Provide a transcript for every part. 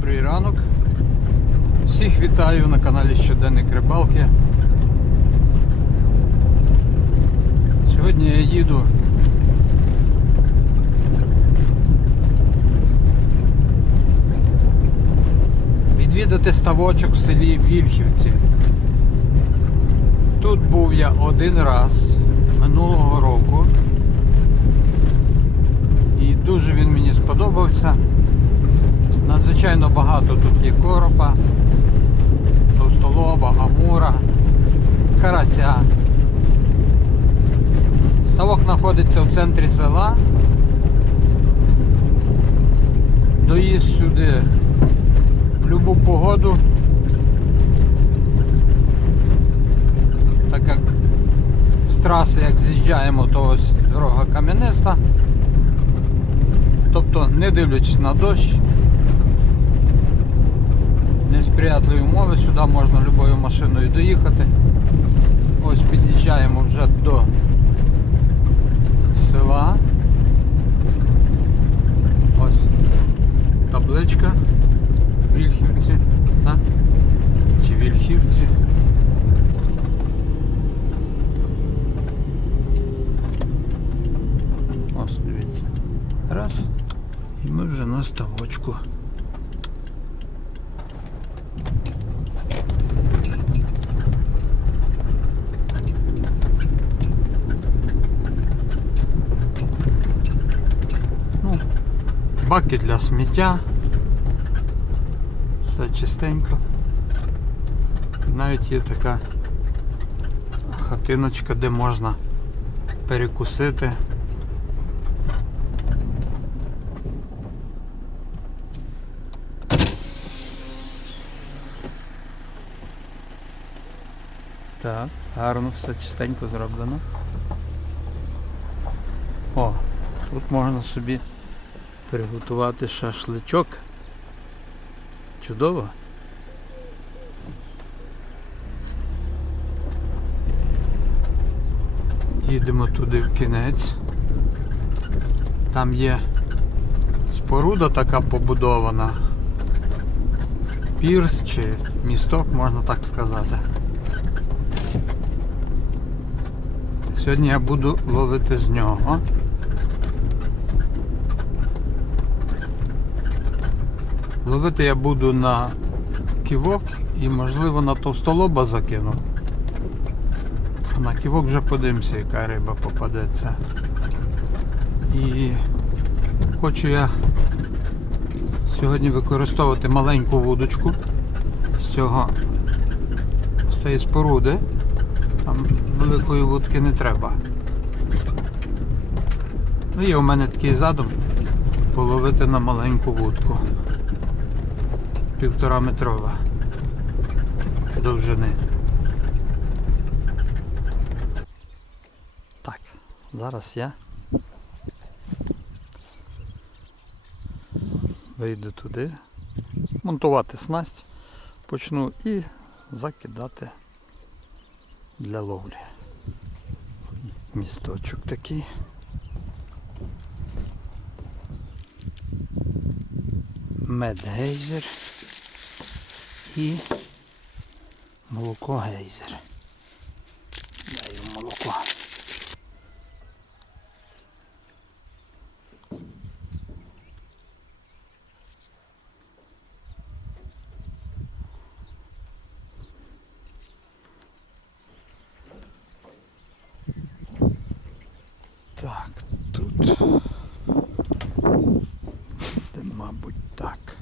Добрий ранок. Всіх вітаю на каналі Щоденник Рибалки. Сьогодні я їду відвідати ставочок в селі Вільхівці. Тут був я один раз минулого року. І дуже він мені сподобався. Надзвичайно багато тут є коропа, товстолоба, амура, карася. Ставок знаходиться в центрі села. Доїзд сюди в будь-яку погоду. Так як з траси, як з'їжджаємо, то ось дорога кам'яниста. Тобто, не дивлячись на дощ, несприятливі умови, сюди можна любою машиною доїхати. Ось під'їжджаємо вже до села. Ось табличка Вільхівці. Так? Чи Вільхівці. Ось дивіться. Раз. І ми вже на ставочку. Ну, баки для сміття. Все чистенько. Навіть є така хатиночка, де можна перекусити. Так, гарно все чистенько зроблено. О, тут можна собі приготувати шашличок. Чудово. Їдемо туди в кінець. Там є споруда така побудована. Пірс чи місток, можна так сказати. Сьогодні я буду ловити з нього. Ловити я буду на ківок і можливо на товстолоба закину. А на ківок вже подивимося, яка риба попадеться. І хочу я сьогодні використовувати маленьку вудочку з цього цієї споруди. Там великої вудки не треба. Ну є у мене такий задум половити на маленьку вудку. Півтора метрова довжини. Так, зараз я вийду туди, монтувати снасть, почну і закидати для ловлі. Місточок такий. Медгейзер і молоко гейзер. Даю молоко. Так, тут. Де, мабуть, так.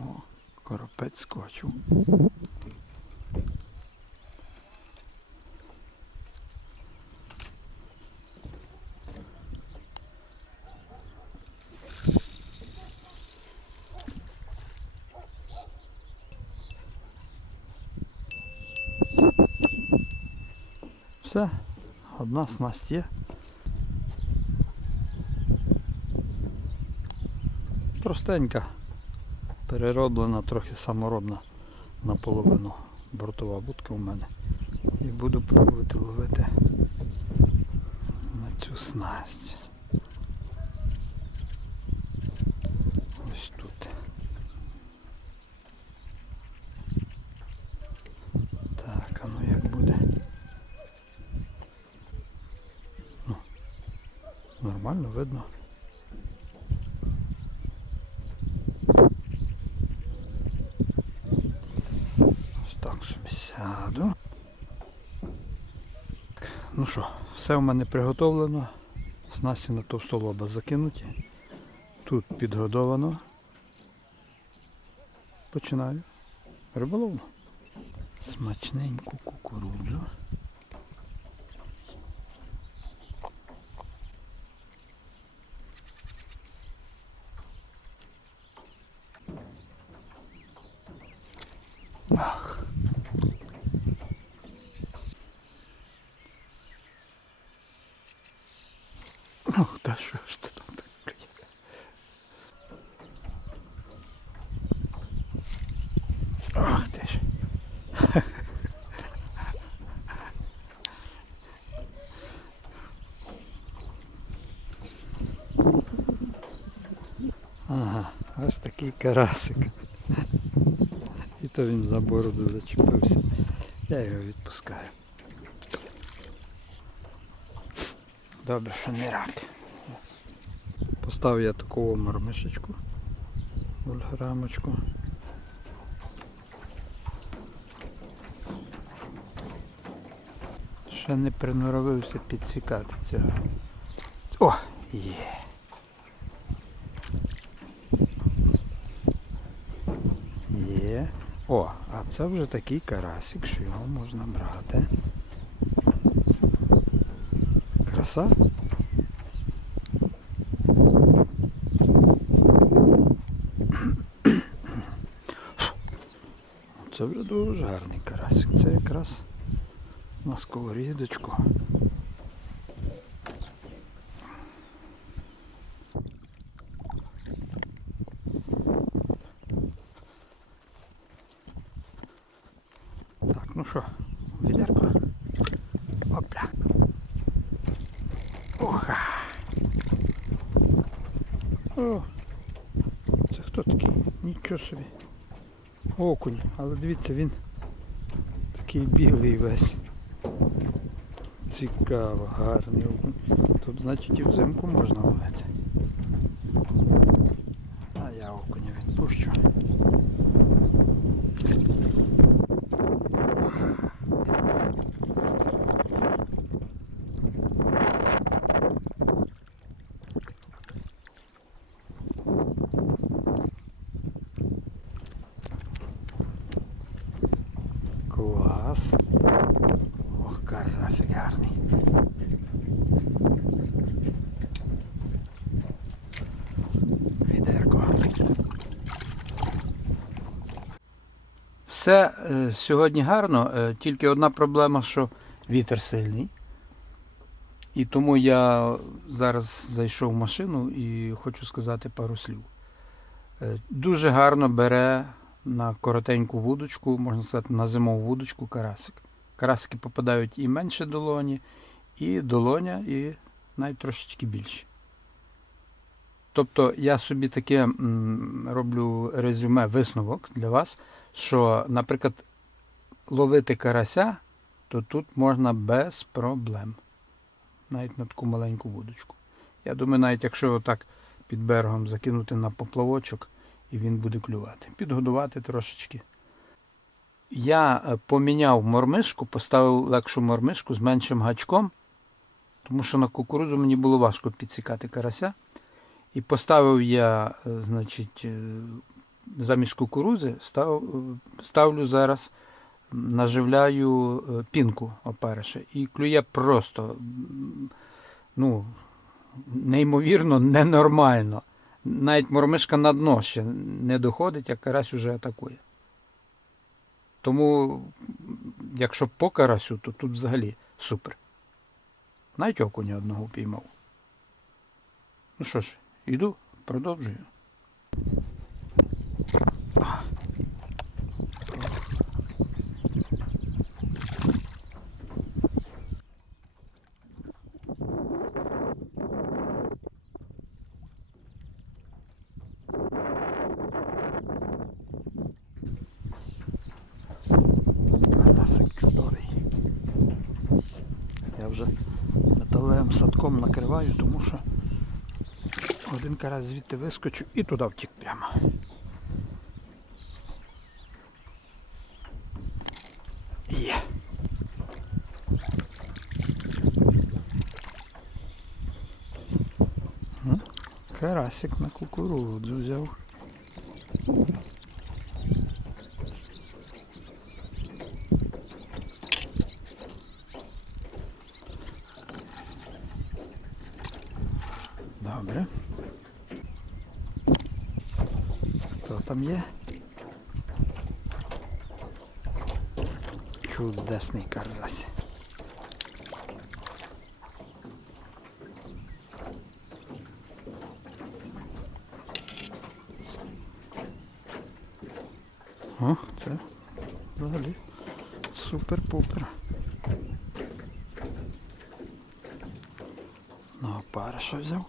О, коропець скочив. Все, одна снасть є. Простенька, перероблена, трохи саморобна наполовину бортова будка у мене. І буду пробувати ловити на цю снасть. Ось тут. Так, а ну як буде? Ну, нормально видно. Ось так собі сяду. Ну що, все в мене приготовлено. Снасті на товстолоба закинуті. Тут підгодовано. Починаю. Риболовну. Смачненьку кукурудзу. Ах. Ну, та що ж ти там так клює? Ах ти ж. Ага, ось такий карасик. І то він за бороду зачепився. Я його відпускаю. Добре, що не рак. Поставив я таку мармишечку, вольграмочку. Ще не приноровився підсікати цього. О, є. Є. О, а це вже такий карасик, що його можна брати. Краса. Це вже дуже гарний карасик. Це якраз на сковорідочку. Так, ну що, відерко. Опля. Оха. О, це хто такий? Нічого собі. Окунь, але дивіться, він такий білий весь. Цікаво, гарний окунь. Тут, значить, і взимку можна ловити. А я окуня відпущу. Клас. Ох, карасик гарний. Відерко. Все е, сьогодні гарно, е, тільки одна проблема, що вітер сильний. І тому я зараз зайшов в машину і хочу сказати пару слів. Е, Дуже гарно бере на коротеньку вудочку, можна сказати, на зимову вудочку карасик. Карасики попадають і менше долоні, і долоня, і навіть трошечки більше. Тобто я собі таке роблю резюме, висновок для вас, що, наприклад, ловити карася, то тут можна без проблем. Навіть на таку маленьку вудочку. Я думаю, навіть якщо отак під берегом закинути на поплавочок, і він буде клювати. Підгодувати трошечки. Я е, поміняв мормишку, поставив легшу мормишку з меншим гачком, тому що на кукурудзу мені було важко підсікати карася. І поставив я, е, значить, е, замість кукурудзи став, ставлю зараз, наживляю пінку опариша. І клює просто ну, неймовірно, ненормально. Навіть мормишка на дно ще не доходить, а карась уже атакує. Тому, якщо по карасю, то тут взагалі супер. Навіть окуня одного впіймав. Ну що ж, йду, продовжую. Садком накриваю, тому що один карась звідти вискочив і туди втік прямо. Є. Карасик на кукурудзу взяв. Добре. Хто там є? Чудесний карась. О, це взагалі супер-пупер. Ну, пара що взяв.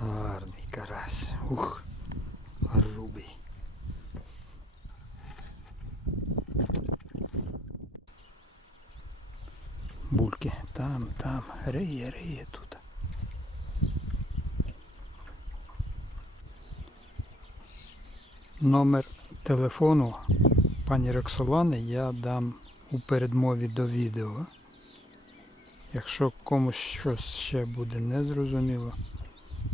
Гарний карась. Ух, грубий. Бульки. Там, там. Риє, риє тут. Номер телефону пані Роксолани я дам у передмові до відео. Якщо комусь щось ще буде незрозуміло,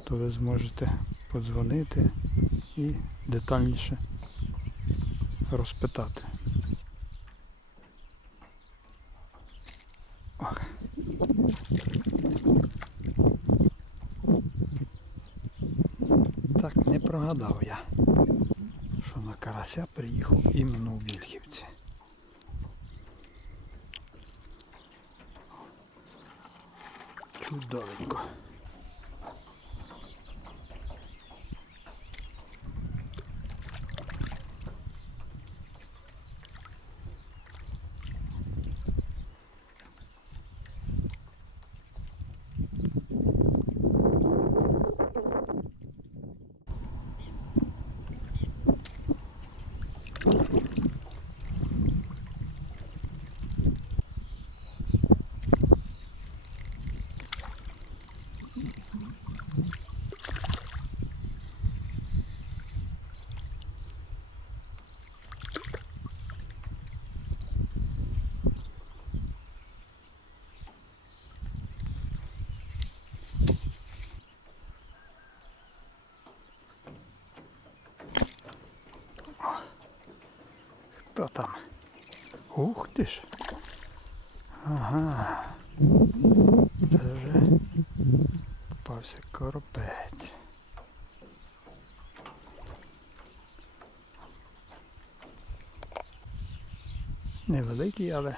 то ви зможете подзвонити і детальніше розпитати. Так, не прогадав я, що на карася приїхав іменно у Вільхівці. Чудовенько. Хто там? Ух ти ж. Ага. Це вже попався коропець. Невеликий, але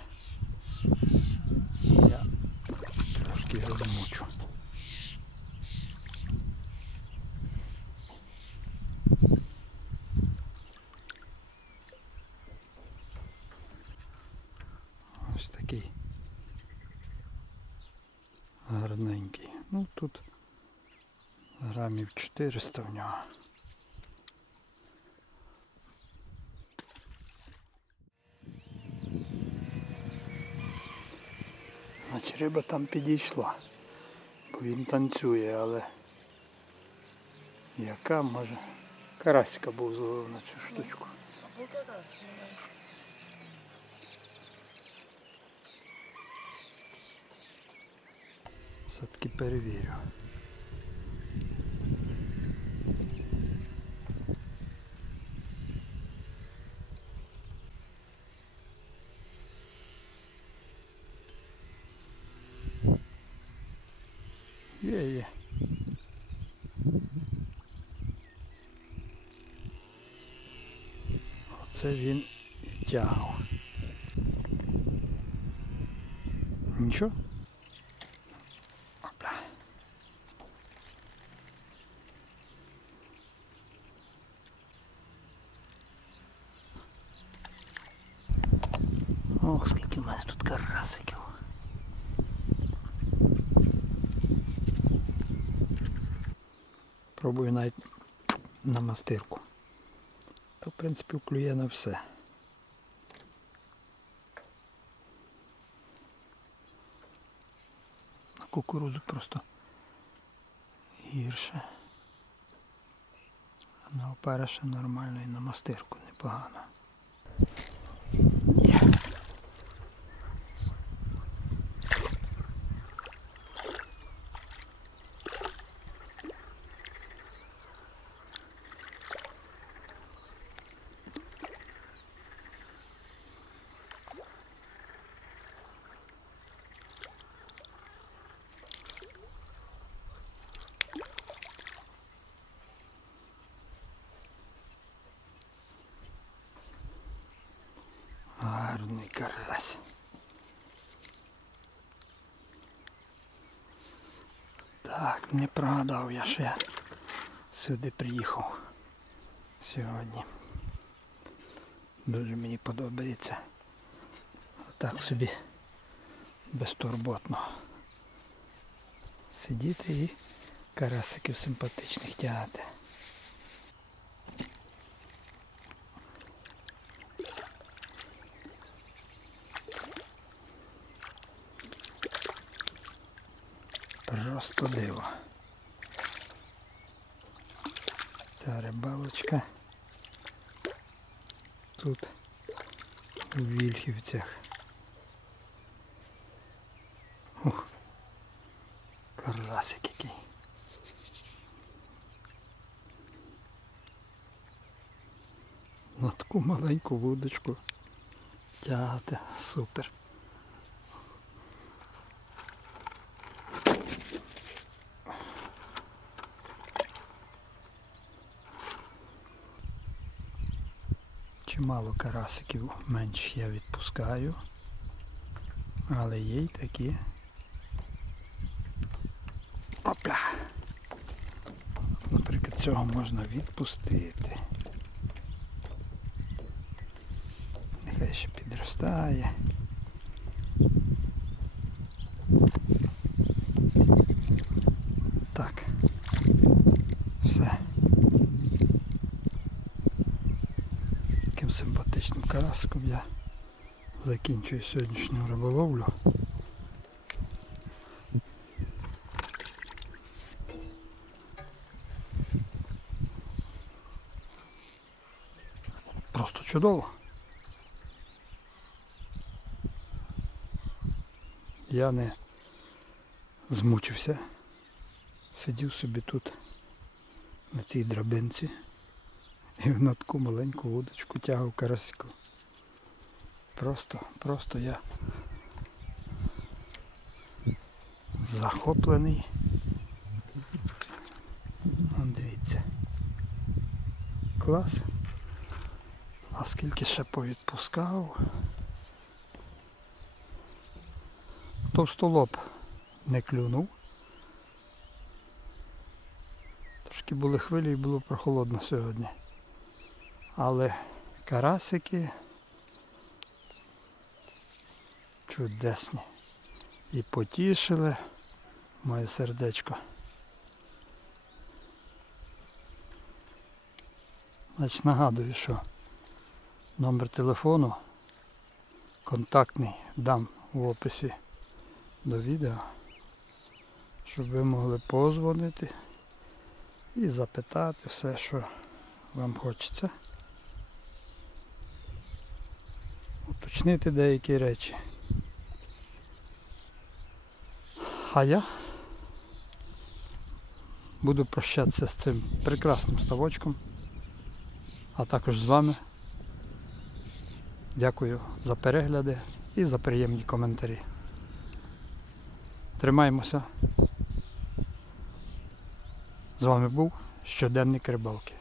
я трошки його замучу. Ось такий гарненький. Ну тут грамів 400 в нього. Значить риба там підійшла, бо він танцює, але яка може карасика був зловив на цю штучку. Все-таки перевірю. Оце він і тягав. Нічого? Опля. Ох, скільки в мене тут карасиків. Пробую навіть на мастирку. В принципі, вклює на все. На кукурудзу просто гірше. На опереше нормально і на мастирку непогано. Є. Гарний карась. Так, не прогадав я, що я сюди приїхав сьогодні. Дуже мені подобається. Так собі безтурботно сидіти і карасиків симпатичних тягати. Просто диво. Ця рибалочка тут у Вільхівцях. Ух, карасик який. На таку маленьку вудочку тягати. Супер. Чимало карасиків менш я відпускаю, але є й такі. Опля! Наприклад, цього можна відпустити. Нехай ще підростає. Так. Все. Таким симпатичним караском я закінчую сьогоднішню риболовлю. Просто чудово. Я не змучився. Сидів собі тут на цій драбинці і на таку маленьку вудочку тягав карасику. Просто, просто я захоплений. Дивіться. Клас. А скільки ще повідпускав. Товстолоб не клюнув. Трошки були хвилі і було прохолодно сьогодні. Але карасики чудесні. І потішили моє сердечко. Значить нагадую, що номер телефону контактний дам в описі до відео, щоб ви могли позвонити і запитати все, що вам хочеться. Уточнити деякі речі. А я буду прощатися з цим прекрасним ставочком, а також з вами. Дякую за перегляди і за приємні коментарі. Тримаємося. З вами був щоденник рибалки.